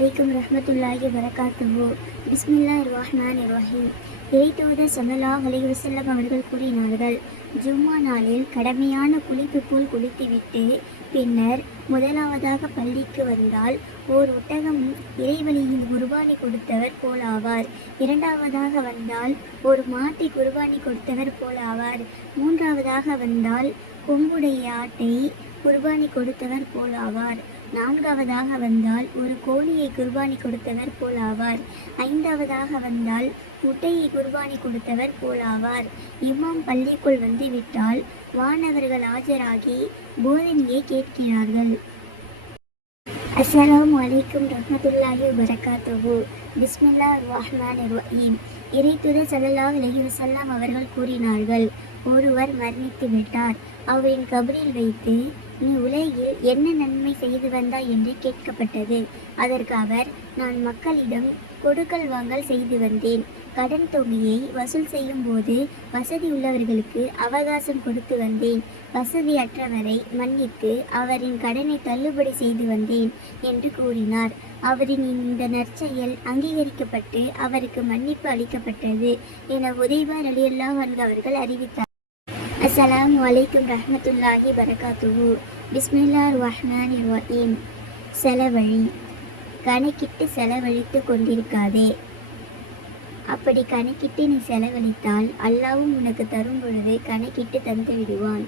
அலைக்கும் ரஹமத்துல்லாஹி வரகாத்துஹு பிஸ்மில்லா ரஹ்மான் ரஹீம். இறைத்தூதர் சமலா அலைஹி வசல்லம் அவர்கள் கூறினார்கள் ஜும்மா நாளில் கடமையான குளிப்பு போல் குளித்துவிட்டு பின்னர் முதலாவதாக பள்ளிக்கு வந்தால் ஓர் ஒட்டகம் இறைவழியில் குர்பானி கொடுத்தவர் போலாவார் இரண்டாவதாக வந்தால் ஒரு மாட்டை குர்பானி கொடுத்தவர் போலாவார் மூன்றாவதாக வந்தால் கொம்புடைய ஆட்டை குர்பானி கொடுத்தவர் போலாவார் நான்காவதாக வந்தால் ஒரு கோழியை குர்பானி கொடுத்தவர் போலாவார் ஐந்தாவதாக வந்தால் முட்டையை குர்பானி கொடுத்தவர் போலாவார் இமாம் பள்ளிக்குள் வந்துவிட்டால் வானவர்கள் ஆஜராகி போதனையை கேட்கிறார்கள். அஸ்ஸலாம் வலைக்கும் ரஹமத்துல்லாஹி வரகாத்துஹு பிஸ்மில்லா ரஹ்மான் ரஹீம். இறைத்துதர் ஸல்லல்லாஹு அலைஹி வஸல்லம் அவர்கள் கூறினார்கள் ஒருவர் மரணித்து விட்டார் அவரின் கபரில் வைத்து நீ உலகில் என்ன நன்மை செய்து வந்தாய்? என்று கேட்கப்பட்டது. அதற்கு அவர் நான் மக்களிடம் கொடுக்கல் வாங்கல் செய்து வந்தேன். கடன் தொகையை வசூல் செய்யும் போது வசதி உள்ளவர்களுக்கு அவகாசம் கொடுத்து வந்தேன். வசதியற்றவரை மன்னித்து அவரின் கடனை தள்ளுபடி செய்து வந்தேன் என்று கூறினார். அவரின் இந்த நற்செயல் அங்கீகரிக்கப்பட்டு அவருக்கு மன்னிப்பு அளிக்கப்பட்டது என உதய்வார் அலியல்லா அவர்கள் அறிவித்தார். அஸ்லாம் வலைக்கும் ரஹமத்துல்லாஹி வரகாத்துஹு பிஸ்மில்லாஹ் ரஹ்மான் ரஹீம் செலவழி. கணக்கிட்டு செலவழித்து கொண்டிருக்காதே. அப்படி கணக்கிட்டு நீ செலவழித்தால் அல்லாவும் உனக்கு தரும் பொழுது கணக்கிட்டு தந்து விடுவான்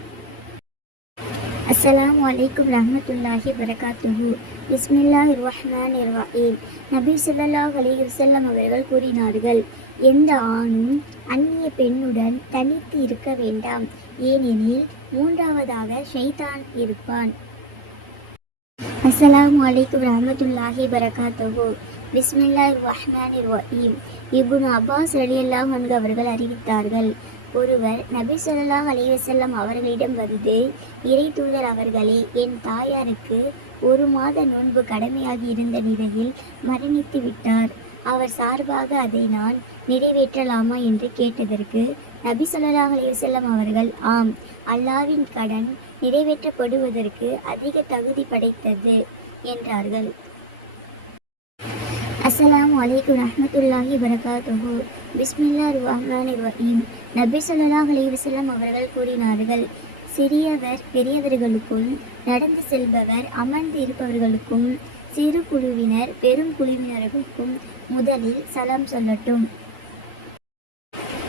அஸ்லாம் அலைக்கும் ரஹமத்துல்லாஹி வரகாத்துஹு இஸ்மில்லா ரஹ்மான் ரஹீம் நபி சுல்லாஹ் அலி வசல்லம் அவர்கள் கூறினார்கள் எந்த ஆணும் அந்நிய பெண்ணுடன் தனித்து இருக்க வேண்டாம். ஏனெனில் மூன்றாவதாக ஷைதான் இருப்பான். அஸ்லாம் அலைக்கும் ரஹமத்துல்லாஹி வரகாத்துஹு பிஸ்மில்லாஹ் ரஹ்மான் ரஹீம் இப்னு அப்பாஸ் அலி அல்லாஹ் அவர்கள் அறிவித்தார்கள். ஒருவர் நபி சொல்லாஹ் அலைஹி அவர்களிடம் வந்து இறை தூதர் அவர்களே என் தாயாருக்கு ஒரு மாத நோன்பு கடமையாகி இருந்த நிலையில் மரணித்து விட்டார். அவர் சார்பாக அதை நான் நிறைவேற்றலாமா? என்று கேட்டதற்கு நபி சொல்லாஹ் அலிவசல்லம் அவர்கள் ஆம் அல்லாவின் கடன் நிறைவேற்றப்படுவதற்கு அதிக தகுதி படைத்தது என்றார்கள். அஸ்லாம் அலைக்கும் ரஹமத்துல்லாஹி வரகாத்துஹு பிஸ்மில்லா ரஹ்மான் ரஹீம் நபி ஸல்லல்லாஹு அலைஹி அவர்கள் கூறினார்கள் சிறியவர் பெரியவர்களுக்கும் நடந்து செல்பவர் அமர்ந்து இருப்பவர்களுக்கும் சிறு குழுவினர் பெரும் குழுவினர்களுக்கும் முதலில் சலாம் சொல்லட்டும்.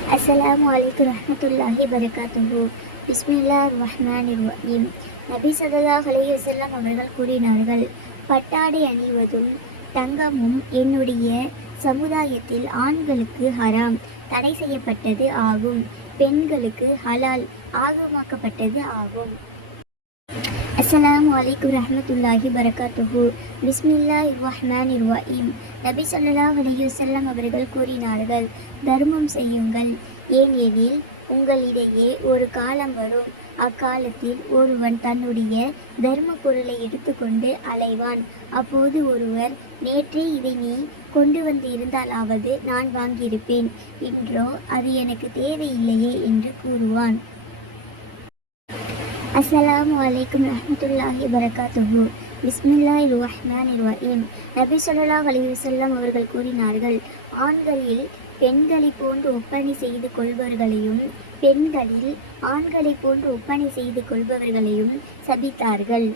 அஸ்லாம் அலைக்கும் ரஹமத்துல்லாஹி வரகாத்துஹு. பிஸ்மில்லா ரஹ்மான் ரஹீம். நபி ஸல்லல்லாஹு அலைஹி அவர்கள் கூறினார்கள் பட்டாடை அணிவதும் தங்கமும் என்னுடைய சமுதாயத்தில் ஆண்களுக்கு ஹராம் தடை செய்யப்பட்டது ஆகும். பெண்களுக்கு ஹலால் ஆகமாக்கப்பட்டது ஆகும். அஸ்லாம் அலைக்கும் ரஹமத்துல்லாஹி பரகாத்துஹு. பிஸ்மில்லா ரஹ்மான் இர்வாயிம் நபி ஸல்லல்லாஹு அலைஹி அவர்கள் கூறினார்கள் தர்மம் செய்யுங்கள். ஏனெனில் உங்களிடையே ஒரு காலம் வரும். அக்காலத்தில் ஒருவன் தன்னுடைய தர்ம பொருளை எடுத்துக்கொண்டு அலைவான். அப்போது ஒருவர் நேற்றே இதை நீ கொண்டு வந்து இருந்தாலாவது நான் வாங்கியிருப்பேன் என்றோ அது எனக்கு தேவையில்லையே என்று கூறுவான். அஸ்லாம் வலைக்கம் ரஹமத்துல்லாஹி வரகாத்துஹு பிஸ்மில்லாஹி ரஹ்மான் ரஹீம் நபி சொல்லா அலைஹி வஸல்லம் அவர்கள் கூறினார்கள் ஆண்களில் பெண்களை போன்று ஒப்பனை செய்து கொள்பவர்களையும் பெண்களில் ஆண்களை போன்று ஒப்பனை செய்து கொள்பவர்களையும் சபித்தார்கள்.